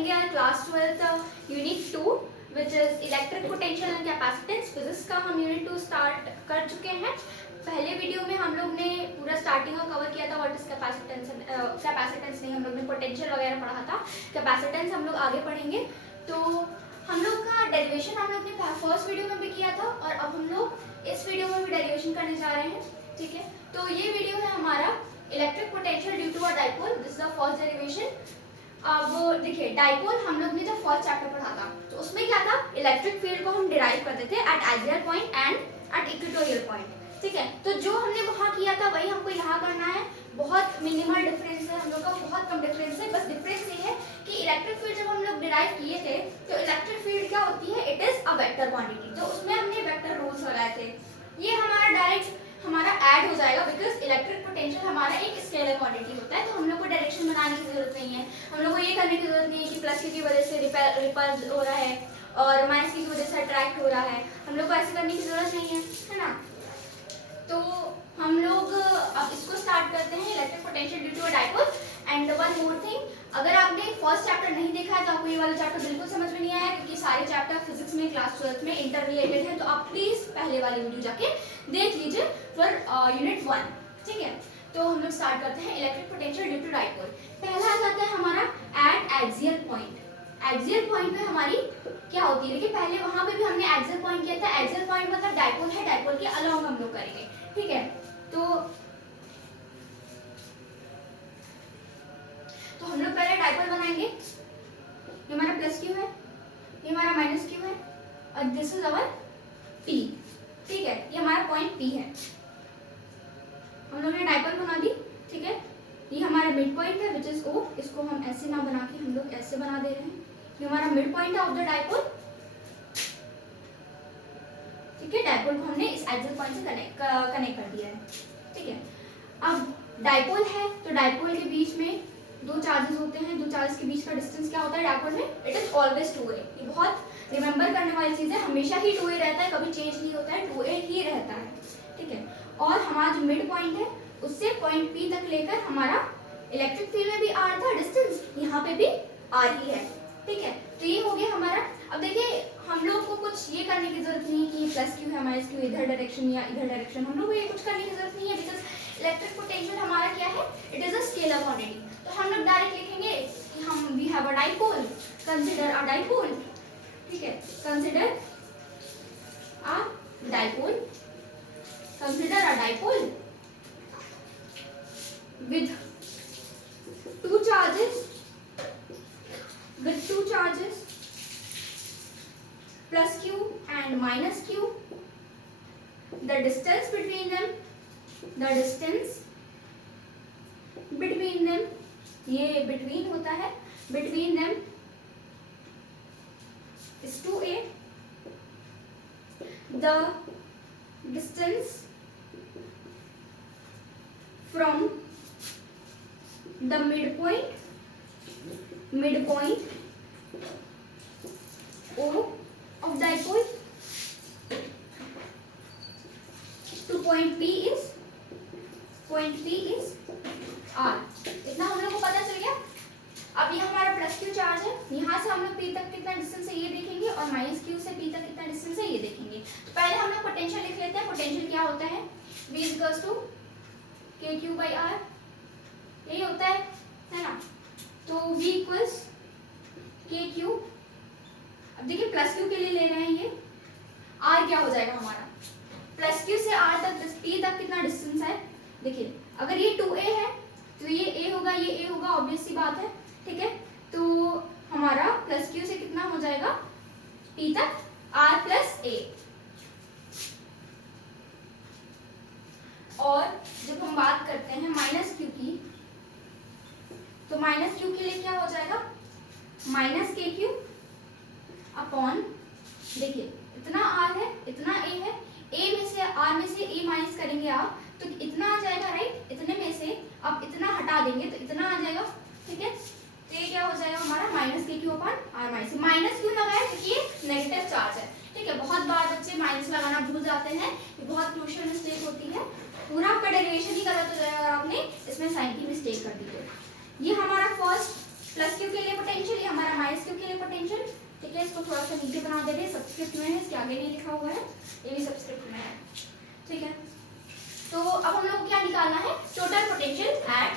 पढ़ेंगे class 12 unit 2 which is electric potential and capacitance. Physics का हम यूनिट 2 स्टार्ट कर चुके हैं। पहले वीडियो में हम लोग ने पूरा स्टार्टिंग का कवर किया था, व्हाट इज कैपेसिटेंस। कैपेसिटेंस नहीं, हम लोग ने पोटेंशियल वगैरह पढ़ा था। कैपेसिटेंस हम लोग आगे पढ़ेंगे। तो हम लोग का डेरिवेशन हम लोग ने फर्स्ट वीडियो में भी किया था और अब हम लोग इस वीडियो में भी डेरिवेशन करने जा रहे हैं। ठीक है, तो ये वीडियो है हमारा electric potential due to a dipole. This is the first derivation. अब देखिए, डाइपोल हम लोग ने जब फर्स्ट चैप्टर पढ़ा था तो उसमें क्या था, इलेक्ट्रिक फील्ड को हम डिराइव करते थे eight axial point and eight equatorial point. ठीक है, तो जो हमने वहाँ किया था वही हमको यहाँ करना है। बहुत मिनिमल डिफरेंस है, हम लोग का बहुत कम डिफरेंस है। बस डिफरेंस ये है कि इलेक्ट्रिक फील्ड जब हम लोग डिराइव किए थे तो इलेक्ट्रिक फील्ड क्या होती है, it is a vector quantity. तो उसमें हमने वेक्टर रूल्स लगाए थे। ये हमारा डायरेक्ट हमारा ऐड हो जाएगा बिकॉज इलेक्ट्रिक पोटेंशियल हमारा एक स्केलर क्वांटिटी होता है। तो हम लोग को डायरेक्शन बनाने की जरूरत नहीं है, हम लोग को ये करने की जरूरत नहीं है कि प्लस की वजह से रिपल हो रहा है और माइनस की वजह से अट्रैक्ट हो रहा है। हम लोग को ऐसे करने की जरूरत नहीं है ना। तो हम लोग अब इसको स्टार्ट करते हैं, electric potential due to a dipole. And one more thing, अगर आपने फर्स्ट चैप्टर नहीं देखा है तो आपको ये वाला चैप्टर बिल्कुल समझ में नहीं आया, क्योंकि सारे चैप्टर फिजिक्स में क्लास 12 में इंटर रिलेटेड है। तो आप प्लीज पहले वाली वीडियो जाके देख लीजिए फॉर यूनिट 1। ठीक है, तो हम लोग स्टार्ट करते हैं electric potential due to dipole. पहला आ जाता है हमारा at axial point. Axial point में हमारी क्या होती है, देखिए पहले वहां पे भी हमने एक्सियल पॉइंट किया था। एक्सियल पॉइंट मतलब डाइपोल है, डाइपोल के अलोंग हम लोग करेंगे। ठीक है, तो हम लोग पहले डाइपोल बनाएंगे। ये हमारा प्लस क्यू है, ये हमारा माइनस क्यू है और दिस इज अवर पी। ठीक है, ये हमारा पॉइंट पी है। हम लोग ने डाइपोल बना दी। ठीक है, ये हमारा मिड पॉइंट है विच इज ओ। इसको हम ऐसे ना बना के हम लोग ऐसे बना दे रहे हैं। ये हमारा मिड पॉइंट है ऑफ द डाइपोल। ठीक है, डाइपोल को हमने इस एक्सियल पॉइंट से कनेक्ट कर दिया है। ठीक है, अब डाइपोल है तो डाइपोल के बीच में दो चार्जेस होते हैं। दो चार्जेस के बीच का डिस्टेंस क्या होता है डाइपोल में, इट इज ऑलवेज 2a। ये बहुत रिमेंबर करने वाली चीज है, हमेशा ही 2a रहता है, कभी चेंज नहीं होता है, 2a ही रहता है। ठीक है, और हमारा जो मिड पॉइंट है उससे पॉइंट P तक लेकर हमारा इलेक्ट्रिक फील्ड में भी r था डिस्टेंस, यहाँ पे भी r ही है। ठीक है, तो ये हो गया हमारा। अब देखिए, हम लोग को कुछ ये करने की जरूरत नहीं है कि प्लस क्यू है माइनस क्यू इधर डायरेक्शन या इधर डायरेक्शन, हम लोग को ये कुछ करने की जरूरत नहीं है बिकॉज इलेक्ट्रिक पोटेंशियल हमारा क्या है, it is a scalar quantity. तो हम लोग डायरेक्ट लिखेंगे कि हम we have a dipole, consider a dipole. ठीक है, consider a dipole, consider a dipole with two charges plus q and minus q. The distance between them ये between होता है, between them is 2a. The distance from the midpoint O of dipole to point P is R। इतना हम लोग को पता चल गया। अब ये हमारा प्लस क्यू चार्ज है, यहाँ से हम लोग P तक कितना डिस्टेंस है ये देखेंगे और माइनस क्यू से P तक कितना डिस्टेंस है ये देखेंगे। तो पहले हम लोग पोटेंशियल लिख लेते हैं। पोटेंशियल क्या होता है, V equals to KQ by R, यही होता है ना। तो V इक्वल्स KQ। अब देखिए प्लस क्यू के लिए ले रहे हैं, ये R क्या हो जाएगा हमारा, प्लस क्यू से R तक P तक कितना डिस्टेंस है। देखिए अगर ये 2a है तो ये a होगा, ये a होगा, ऑब्वियस सी बात है। ठीक है, तो हमारा प्लस क्यू से कितना हो जाएगा P तक R प्लस a। और जब हम बात करते हैं माइनस क्यू की, तो माइनस क्यू के लिए क्या हो जाएगा, माइनस के क्यू अपॉन, देखिए इतना r है इतना a है, a में से r में से a माइनस करेंगे आप तो इतना आ जाएगा, राइट। इतने में से अब इतना हटा देंगे तो इतना आ जाएगा। ठीक है, तो ये क्या हो जाएगा हमारा minus K Q upon r minus. Minus क्यों लगाया, क्योंकि ये नेगेटिव चार्ज है। ठीक है, बहुत बार बच्चे माइनस लगाना भूल जाते हैं, ये बहुत क्रूशियल मिस्टेक होती है। पूरा आपका डेरिवेशन ही गलत हो जाएगा अगर आपने इसमें साइन की मिस्टेक कर दी तो। ये हमारा फर्स्ट प्लस क्यू के लिए पोटेंशियल, ये हमारा माइनस क्यू के लिए पोटेंशियल। ठीक है, इसको थोड़ा सा नीचे बना दे रहे हैं, सब्सक्रिप्ट में है, इसके आगे नहीं लिखा हुआ है, ये भी सब्सक्रिप्ट में है। ठीक है, तो अब हम लोग को क्या निकालना है, total potential at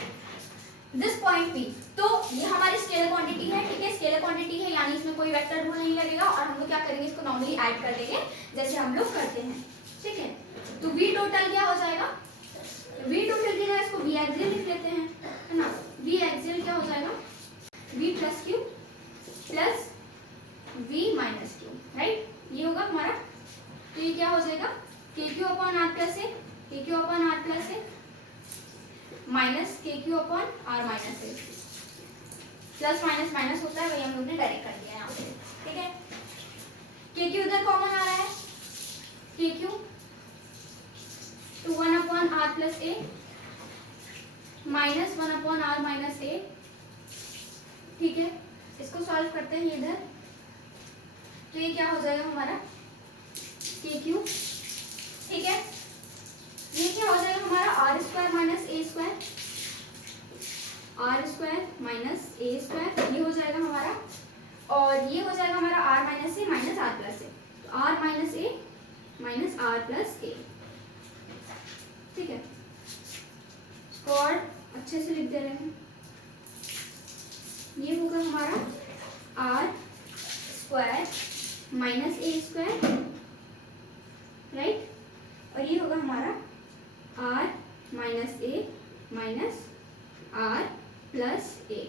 this point P। तो ये हमारी स्केलर क्वांटिटी है। ठीक है, स्केलर क्वांटिटी है यानी इसमें कोई वेक्टर रूल नहीं लगेगा और हम लोग क्या करेंगे, इसको नॉर्मली ऐड कर देंगे जैसे हम लोग करते हैं। ठीक है, तो V टोटल क्या हो जाएगा, V टोटल की जगह इसको V एक्सियल लिख लेते हैं, है ना। V एक्सियल क्या हो जाएगा, V plus Q plus V minus Q, right, ये होगा हमारा। तो ये क्या हो जाएगा, K Q upon R plus A, K Q upon R plus A minus K Q upon R minus A. Plus minus minus होता है, वही हम लोग ने डायरेक्ट कर दिया यहाँ पे। ठीक है, के क्यू इधर कॉमन आ रहा है, के क्यू तो 1 upon R plus A minus 1 upon R minus A. ठीक है, इसको सॉल्व करते हैं इधर, तो ये क्या हो जाएगा हमारा के क्यू। ठीक है, ये क्या हो जाएगा हमारा आर स्क्वायर माइनस ए स्क्वायर, आर स्क्वायर माइनस ए स्क्वायर, ये हो जाएगा हमारा, और ये हो जाएगा हमारा r minus a minus r plus a, तो r minus a minus r plus a. ठीक है, इसको और अच्छे से लिख दे रहे हैं, ये होगा हमारा आर स्क्वायर माइनस ए स्क्वायर, राइट, और ये होगा हमारा r minus a minus r plus a.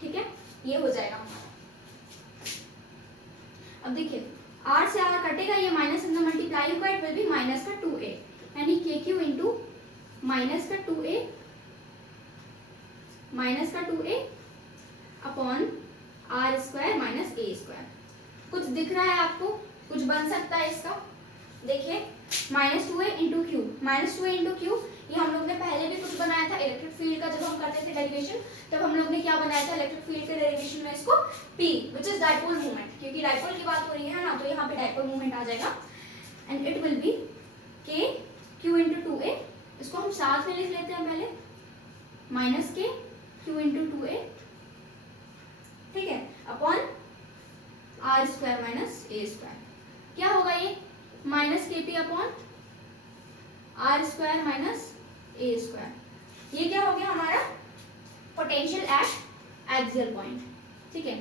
ठीक है, ये हो जाएगा हमारा। अब देखिए आर से आर कटेगा, ये माइनस अंदर मल्टीप्लाई होगा, इट विल बी माइनस का 2a, यानी के क्यू इंटू माइनस का 2a माइनस का 2a upon R square minus ए स्क्वायर। कुछ दिख रहा है आपको, कुछ बन सकता है इसका, देखिए minus 2a into Q, minus 2a into Q, ये हम लोग ने पहले भी कुछ बनाया था इलेक्ट्रिक फील्ड का, जब हम करते थे डेरिवेशन, तब हम लोग ने क्या बनाया था इलेक्ट्रिक फील्ड के डेरिवेशन में, इसको P which is dipole moment, क्योंकि डाइपोल की बात हो रही है ना, तो यहाँ पे डाइपोल मोमेंट आ जाएगा, and it will be K Q into 2a, इसको हम साथ में लिख लेते हैं पहले, minus K Q into 2a, ठीक है, अपॉन आर स्क्वायर माइनस ए स्क्वायर। क्या होगा ये, minus K P upon R square minus ए स्क्वायर। ये क्या हो गया हमारा पोटेंशियल एट एक्सियल पॉइंट। ठीक है,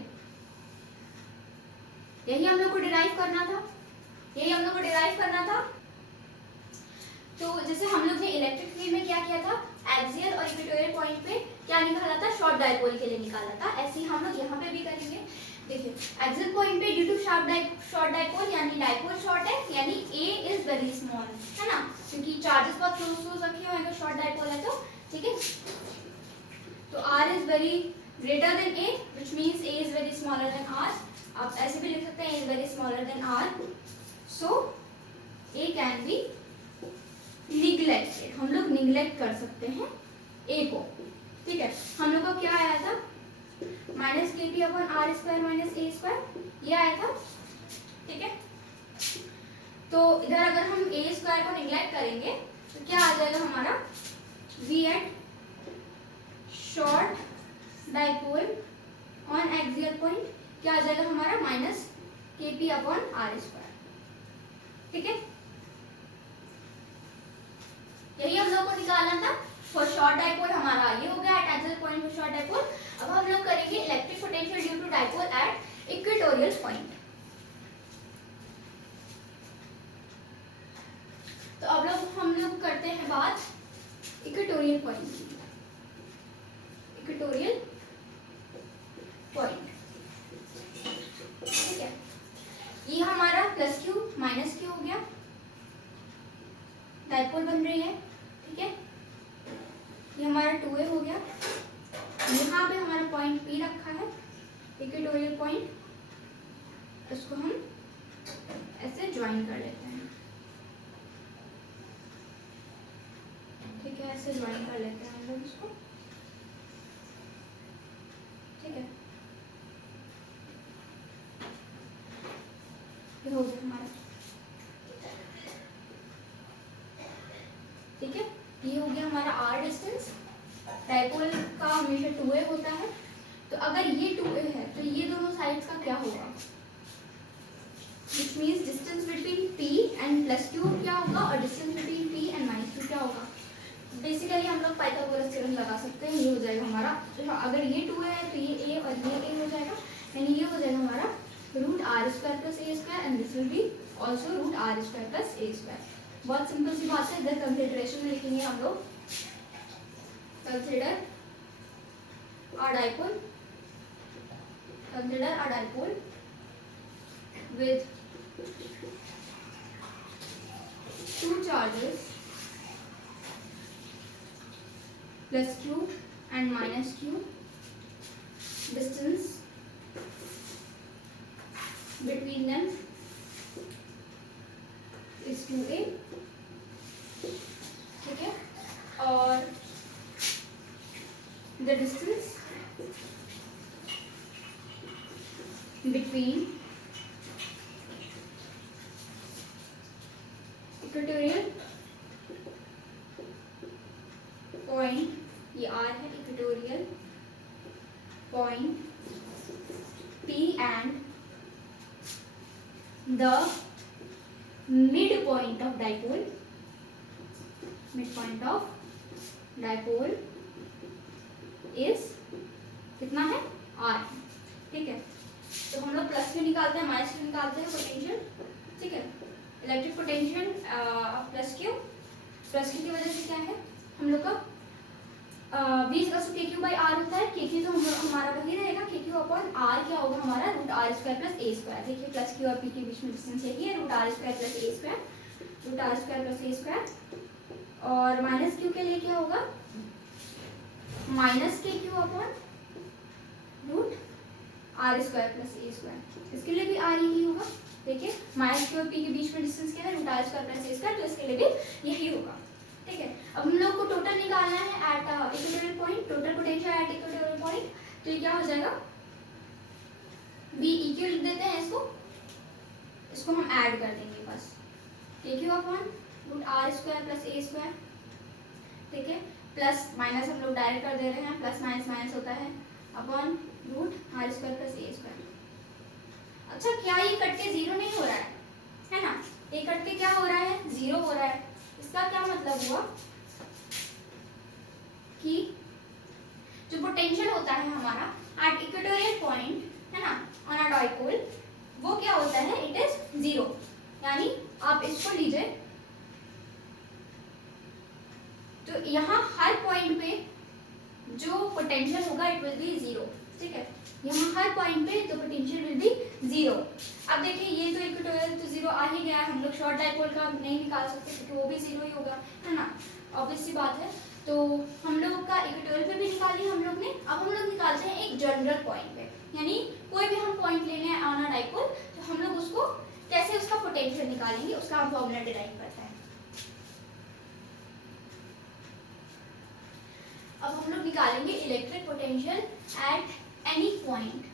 यही हम लोग को डिराइव करना था, यही हम लोग को डिराइव करना था। तो जैसे हम लोग ने इलेक्ट्रिक फील्ड में क्या किया था, एक्सियल और इक्वेटोरियल पॉइंट पे क्या निकाला था, शॉर्ट डाइपोल के लिए निकाला था, ऐसे ही हम लोग यहाँ पे भी करेंगे। देखिए एक्सियल पॉइंट पे ड्यू टू शॉर्ट डाइपोल यानी डाइपोल शॉर्ट है, यानी A इज वेरी स्मॉल, है ना, क्योंकि चार्जेस बहुत क्लोज रखे हुए हैं, तो शॉर्ट डाइपोल है तो, ठीक है, तो R is very greater than A which means A is very smaller than R। आप ऐसे भी लिख सकते हैं A is very smaller than R, so A can be neglected, हम लोग निग्लेक्ट कर सकते हैं A को। ठीक है, हम लोग को क्या आया था, minus K P upon R square minus ए स्क्वायर, ये आया था। ठीक है, तो इधर अगर हम ए स्क्वायर को निग्लेक्ट करेंगे तो क्या आ जाएगा हमारा, V at short dipole on axial point क्या आ जाएगा हमारा, minus K P upon R square. ठीक है, यही हम लोग को निकालना था फॉर शॉर्ट डाइपोल, हमारा ये हो गया at axial point for short dipole. अब हम लोग करेंगे electric potential due to dipole at equatorial point. तो अब लोग हम लोग करते हैं बात इक्वेटोरियल पॉइंट की, इक्वेटोरियल पॉइंट। ठीक है, ये हमारा प्लस क्यू माइनस क्यू हो गया, डाइपोल बन रही है। ठीक है, ये हमारा 2a हो गया, यहाँ पे हमारा पॉइंट P रखा है इक्वेटोरियल पॉइंट, इसको हम ऐसे ज्वाइन कर लेते हैं। ठीक है, ऐसे ज्वाइन कर लेते हैं हम लोग इसको। ठीक है, ये हो गया हमारा। ठीक है, ये हो गया हमारा r डिस्टेंस, डाइपोल का हमेशा 2a होता है, तो अगर ये 2a है तो ये दोनों साइड्स का क्या होगा, which means distance between p and plus q क्या होगा और distance between p and minus q क्या होगा। बेसिकली हम लोग पाइथागोरस थ्योरम लगा सकते हैं। ये हो जाएगा हमारा, तो अगर ये 2a है तो ये a और ये a हो जाएगा, यानी ये हो जाएगा हमारा root are square plus A square and this will be also root are square plus A square. बहुत सिंपल सी बात है। इधर कंसिडरेशन में लिखेंगे हम लोग, consider a dipole, consider a dipole with two charges plus q and minus q, distance between them is 2a, ठीक है, और the distance between equatorial point, ये R है, equatorial point P and the midpoint of dipole, midpoint of dipole is कितना है, R, ठीक है। तो हम लोग प्लस में निकालते हैं, माइनस में निकालते हैं पोटेंशियल, ठीक है। Electric potential plus Q, plus Q की वजह से क्या है हम लोग का v इक्वल्स टू के क्यू बाई आर होता है। के क्यू तो हमारा वही रहेगा, के क्यू अपॉन आर क्या होगा हमारा root are square plus A square. देखिए प्लस क्यू और पी के बीच में डिस्टेंस यही है, root are square plus A square, root are square plus A square. और माइनस क्यू के लिए क्या होगा, minus K Q upon root are square plus A square. इसके लिए भी आर ही होगा। देखिए माइनस क्यू और पी के बीच में डिस्टेंस क्या है, root are square plus A square, तो इसके लिए भी यही होगा, ठीक है। अब हम लोग को टोटल निकालना है eight equatorial point, total potential at equatorial point. तो ये क्या हो जाएगा, बी ई क्यू लिख देते हैं इसको हम ऐड कर देंगे बस, K Q upon root are square plus A square, ठीक है, प्लस माइनस हम लोग डायरेक्ट कर दे रहे हैं, प्लस माइनस माइनस होता है, upon root are square plus A square. अच्छा क्या ये कट के जीरो नहीं हो रहा है ना, ये कट के क्या हो रहा है, जीरो हो रहा है। इसका क्या मतलब हुआ कि जो पोटेंशियल होता है हमारा एट इक्वेटोरियल पॉइंट है ना ऑन अ डाइपोल, वो क्या होता है, इट इज जीरो। यानी आप इसको लीजिए, तो यहाँ हर पॉइंट पे जो पोटेंशियल होगा इट विल बी जीरो, ठीक है। यहाँ हर पॉइंट पे जो पोटेंशियल विल बी जीरो। अब देखिए ये तो इक्वेटोरियल तो जीरो आ ही गया है, हम लोग शॉर्ट डाइपोल का नहीं निकाल सकते क्योंकि वो भी जीरो ही होगा, है ना, ऑब्वियस सी बात है। तो हम लोग का इक्वेटोरियल पे भी निकाली हम लोग ने। अब हम लोग निकालते हैं एक जनरल पॉइंट पे, यानी कोई भी हम पॉइंट ले लें ऑन अ डाइपोल, तो हम लोग उसको कैसे उसका पोटेंशियल निकालेंगे, उसका हम फॉर्मूला डिराइव करते हैं। अब हम लोग निकालेंगे electric potential at any point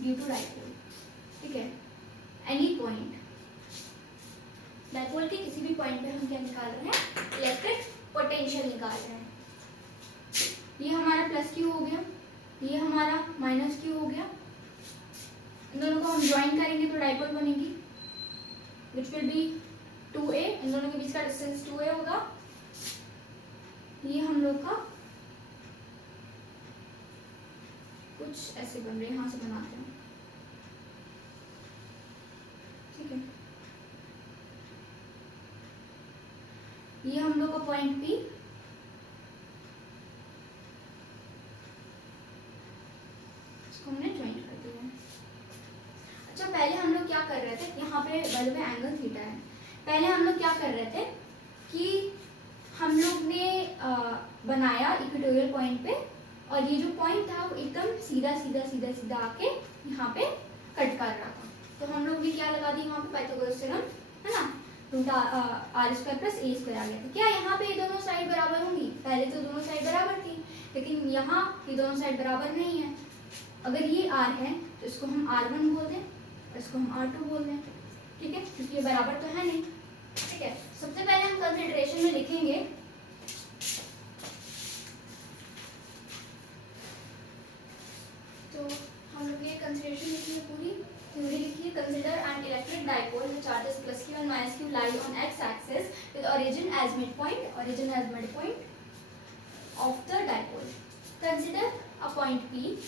due to dipole, ठीक है, एनी पॉइंट, डाइपोल के किसी भी पॉइंट पे हम क्या निकाल रहे हैं, इलेक्ट्रिक पोटेंशियल निकाल रहे हैं। ये हमारा प्लस क्यू हो गया, ये हमारा माइनस क्यू हो गया, इन दोनों को हम ज्वाइन करेंगे तो डाइपोल बनेगी विच विल बी 2a, इन दोनों के बीच का डिस्टेंस 2a होगा। ये हम लोग का कुछ ऐसे बन रहे हैं, यहाँ से बनाते हैं, ठीक है। ये हम लोग का पॉइंट P, इसको हमने ज्वाइन कर दिया। अच्छा पहले हम लोग क्या कर रहे थे, यहाँ पे बल में एंगल थीटा है, पहले हम लोग क्या कर रहे थे कि हम लोग ने बनाया इक्वेटोरियल पॉइंट पे, और ये जो पॉइंट था वो एकदम सीधा सीधा सीधा सीधा आके यहाँ पे कट कर रहा था। तो हम लोग ने क्या लगा दी वहाँ पे पाइथागोरस थ्योरम, है ना, root are square plus A square आ गया था। क्या यहाँ पे ये दोनों साइड बराबर होंगी, पहले तो दोनों साइड बराबर थी, लेकिन यहाँ ये दोनों साइड बराबर नहीं है। अगर ये r है तो इसको हम r1 बोल दें, इसको हम r2 बोल दें, ठीक है, क्योंकि ये बराबर तो है नहीं, ठीक है। सबसे पहले हम कंसिडरेशन में लिखेंगे consider an electric dipole with charges plus q and minus q lie on x-axis with origin as midpoint of the dipole. Consider a point P.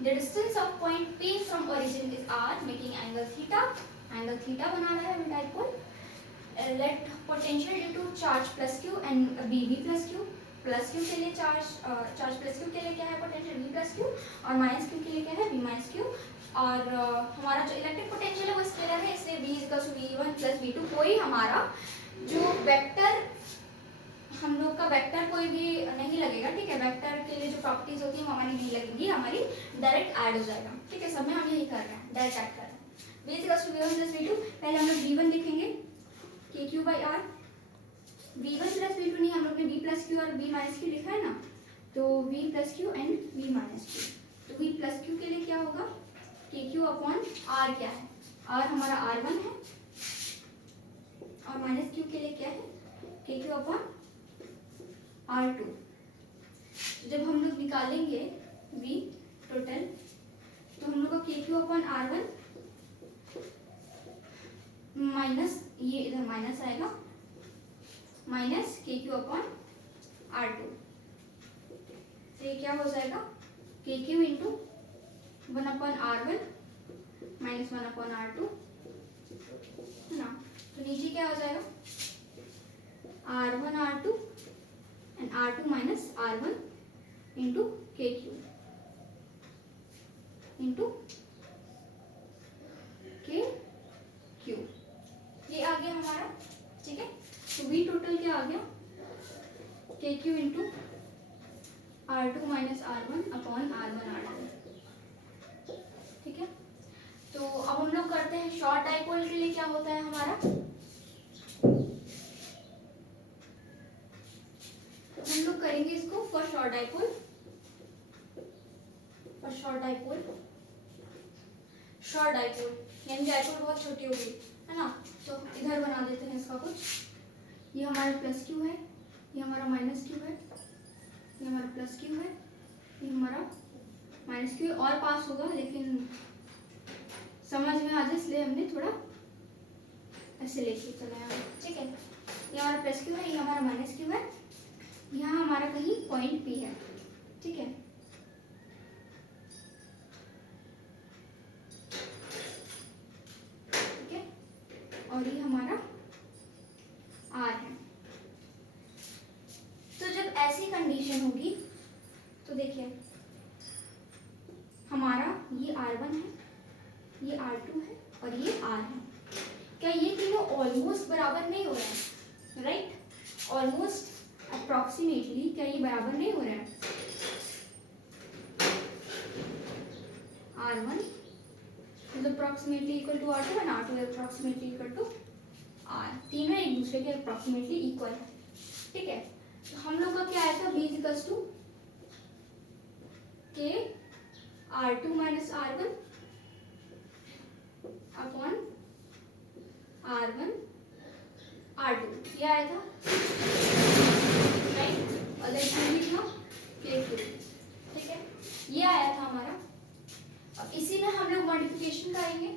The distance of point P from origin is r, making angle theta. Angle theta बना रहा है dipole. Let potential due to charge plus q and v plus q. Plus Q के लिए charge plus Q के लिए क्या है potential v plus Q और माइनस क्यू के लिए क्या है v माइनस क्यू। और हमारा जो इलेक्ट्रिक पोटेंशियल है वो स्केलर है, इसलिए v equals to v1 plus v2। कोई हमारा जो वेक्टर, हम लोग का वेक्टर कोई भी नहीं लगेगा, ठीक है। वेक्टर के लिए जो प्रॉपर्टीज होती है वो हमारी नहीं लगेंगी, हमारी डायरेक्ट ऐड हो जाएगा, ठीक है। सब में हम यही कर रहे हैं, डायरेक्ट ऐड कर रहे हैं। v equals to v1 plus v2। पहले हम लोग v1 लिखेंगे kq/r, v1 प्लस v2 नहीं, हम लोग ने v प्लस क्यू और v माइनस क्यू लिखा है ना, तो v plus Q and v minus Q. तो v प्लस क्यू के लिए क्या होगा, kq अपॉन r क्या है, r हमारा r1 है, और माइनस क्यू के लिए क्या है kq अपॉन r2। जब हम लोग निकालेंगे v टोटल, तो हम लोग का kq अपॉन r1 माइनस, ये इधर माइनस आएगा, माइनस kq अपॉन r2। तो ये क्या हो जाएगा kq into 1 upon r1 minus 1 upon r2 है ना। तो नीचे क्या हो जाएगा r1 r2 and r2 minus r1 into kq into kq। ये आ गया हमारा, ठीक है। तो v टोटल क्या आ गया kq into r2 minus r1 upon r1 r2, ठीक है। तो अब हम लोग करते हैं शॉर्ट डाइपोल के लिए क्या होता है हमारा, तो हम लोग करेंगे इसको for short dipole. Short dipole यानी डाइपोल बहुत छोटी होगी, है ना। तो इधर बना देते हैं इसका कुछ, ये हमारा प्लस क्यू है, ये हमारा माइनस क्यू है, ये हमारा प्लस क्यू है, ये हमारा माइनस क्यू। और पास होगा लेकिन समझ में आ जाए इसलिए हमने थोड़ा ऐसे लेके चलाया, ठीक है। ये हमारा प्लस क्यू है, ये हमारा माइनस क्यू है, यहाँ हमारा कहीं पॉइंट पी है, ठीक है। और ये हमारा R है। तो जब ऐसी कंडीशन होगी तो देखिए हमारा ये R1 है, ये R2 है और ये R है। क्या ये तीनों ऑलमोस्ट बराबर नहीं हो रहे हैं, राइट? ऑलमोस्ट अप्रोक्सीमेटली क्या ये बराबर नहीं हो रहे हैं? R1 is approximately equal to R2 and R2 is approximately equal to R। तीनों एक दूसरे के approximately equal है, ठीक है। तो हम लोग का क्या आया था, V equals to K R2 minus R1 upon R1 R2, ये आया था, राइट। और देन लिखना K2, ठीक है। ये आया था हमारा। अब इसी में हम लोग मॉडिफिकेशन करेंगे।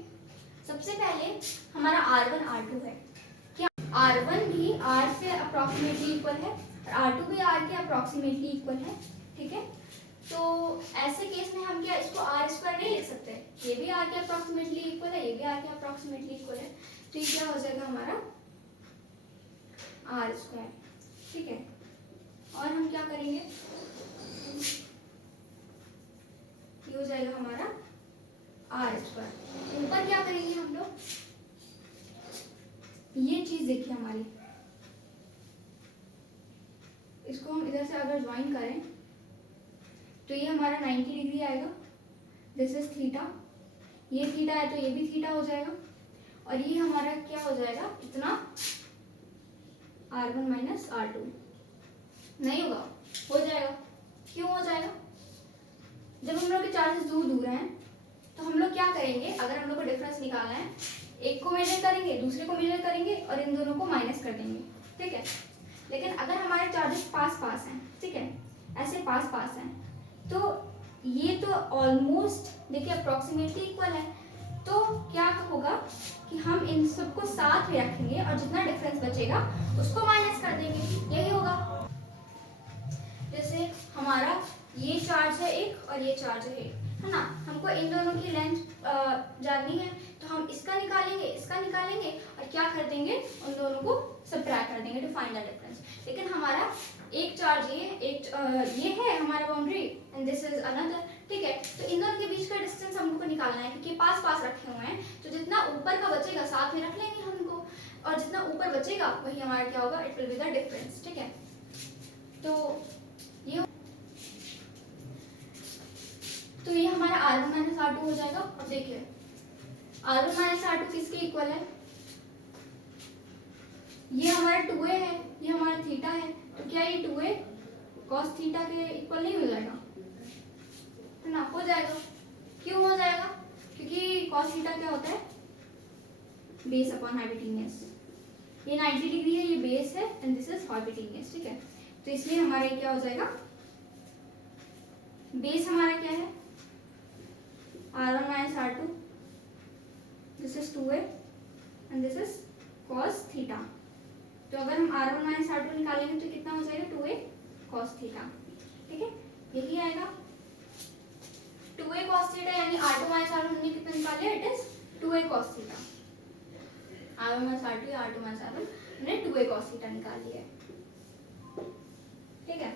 सबसे पहले हमारा R1 R2 है, क्या R1 भी R से अप्रोक्सीमेटली इक्वल है और R2 भी R के अप्रोक्सीमेटली इक्वल है, ठीक है। तो ऐसे केस में हम क्या इसको R स्क्वायर नहीं लिख सकते, ये भी R के अप्रोक्सीमेटली इक्वल है, ये भी R के अप्रोक्सीमेटली इक्वल है, तो ये क्या हो जाएगा हमारा R स्क्वायर, ठीक है। और हम क्या करेंगे, ये हो जाएगा हमारा R स्क्वायर। ऊपर क्या करेंगे हम लोग, ये चीज देखिए हमारी, इसको हम इधर से अगर ज्वाइन करें तो ये हमारा 90 डिग्री आएगा, दिस इज थीटा। ये थीटा है तो ये भी थीटा हो जाएगा, और ये हमारा क्या हो जाएगा, इतना R1 माइनस R2 नहीं होगा, हो जाएगा। क्यों हो जाएगा, जब हम लोग के चार्जेस दूर दूर हैं तो हम लोग क्या करेंगे, अगर हम लोग को डिफरेंस निकालना है, एक को मेजर करेंगे, दूसरे को मेजर करेंगे और इन दोनों को माइनस कर देंगे, ठीक है। लेकिन अगर हमारे चार्जेस पास पास हैं, ठीक है, ऐसे पास पास हैं, तो ये तो ऑलमोस्ट देखिए अप्रोक्सीमेटली इक्वल है, तो क्या होगा कि हम इन सबको साथ में रखेंगे और जितना डिफरेंस बचेगा उसको माइनस कर देंगे, यही होगा। जैसे हमारा ये चार्ज है एक और ये चार्ज है एक, है ना, हमको इन दोनों की लेंथ जाननी है, तो हम इसका निकालेंगे और क्या कर देंगे, उन दोनों को सबट्रैक्ट कर देंगे टू फाइंड द डिफरेंस। लेकिन हमारा एक चार्ज ये है हमारा boundary and this is another, ठीक है, तो इन दोनों के बीच का डिस्टेंस हमको निकालना है क्योंकि पास पास रखे हुए हैं, तो जितना ऊपर का बचेगा साथ में रख लेंगे हमको, और जितना ऊपर बचेगा वही हमारा क्या होगा, it will be the difference, ठीक है। तो ये हमारा R1 माइनस R2 हो जाएगा। अब देखिए R1 माइनस R2 किसके इक्वल है, ये हमारा 2a है, ये हमारा थीटा है, तो क्या ये 2a cos थीटा के इक्वल नहीं हो जाएगा, है ना, हो जाएगा। क्यों हो जाएगा, क्योंकि cos थीटा क्या होता है, बेस अपॉन हाइपोटेन्यूज, ये 90 डिग्री है, ये बेस है एंड दिस इज हाइपोटेन्यूज, ठीक है, तो इसलिए हमारा क्या हो जाएगा, बेस हमारा क्या है R1 minus R2, this is 2a and this is cos theta, तो अगर हम R1 minus R2 निकालेंगे तो कितना हो जाएगा, 2a cos theta, ठीक है, यही आएगा 2a cos theta, यानी R2 minus R1 हमने कितना निकाल लिया, it is 2a cos theta, R1 minus R2 या R2 minus R1 हमने 2a cos theta निकाल लिया है, ठीक है।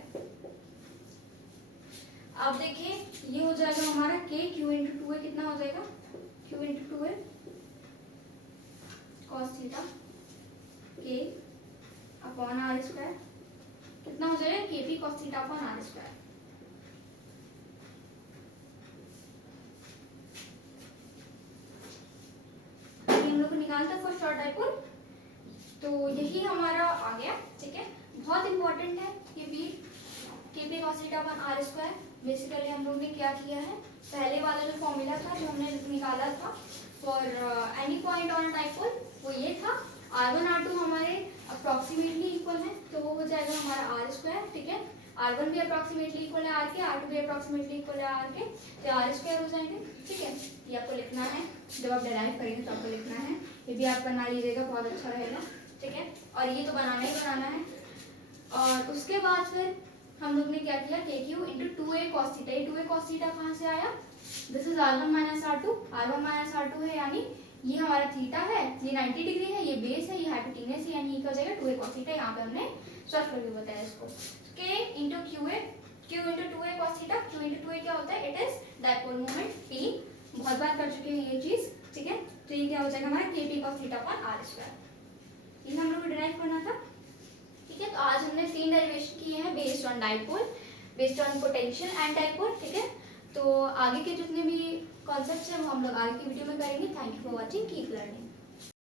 अब देखिए ये हो जाएगा हमारा k q इंटू 2a, कितना हो जाएगा, q into 2a cos theta k upon R square, कितना हो जाएगा, kp cos theta upon R square. हम लोग को निकालता फॉर शॉर्ट डाइपोल, तो यही हमारा आ गया, ठीक है, बहुत इंपॉर्टेंट है ये भी, kp cos theta upon R square. Basically हम लोग ने क्या किया है, पहले वाला जो फॉर्मूला था जो हमने निकाला था for any point on dipole, वो ये था, R1 R2 हमारे अप्रॉक्सीमेटली इक्वल है, तो वो हो जाएगा हमारा आर स्क्वायर, ठीक है, R1 भी अप्रॉक्सीमेटली इक्वल है R के, R2 भी अप्रॉक्सीमेटली इक्वल है R के, तो आर स्क्वायर हो जाएंगे, ठीक है। ये आपको लिखना है, जब आप डिराइव करेंगे तो आपको लिखना है, ये भी आप बना लीजिएगा, बहुत अच्छा रहेगा, ठीक है, और ये तो बनाना ही बनाना है। और उसके बाद फिर हम लोग ने क्या किया, के Q into 2a cos theta, ये 2a cos थीटा कहाँ से आया, this is R1 minus R2 है, यानी ये हमारा थीटा है, ये 90 डिग्री है, ये बेस है, ये हाइपोटेन्यूज है, यानी ये क्या हो जाएगा 2a cos थीटा, यहाँ पे हमने सॉल्व करके बताया इसको, k into q into 2a cos theta, q into 2a क्या होता है, it is dipole moment p, बहुत बार कर चुके हैं ये चीज, ठीक है, तो ये क्या हो जाएगा हमारा kp cos theta upon r square, ये हम लोग को डिराइव करना था, ठीक है। तो आज हमने 3 डेरिवेशन किए हैं based on dipole, based on potential and dipole, ठीक है, तो आगे के जितने भी कॉन्सेप्ट्स हैं वो हम लोग आगे की वीडियो में करेंगे। Thank you for watching, keep learning.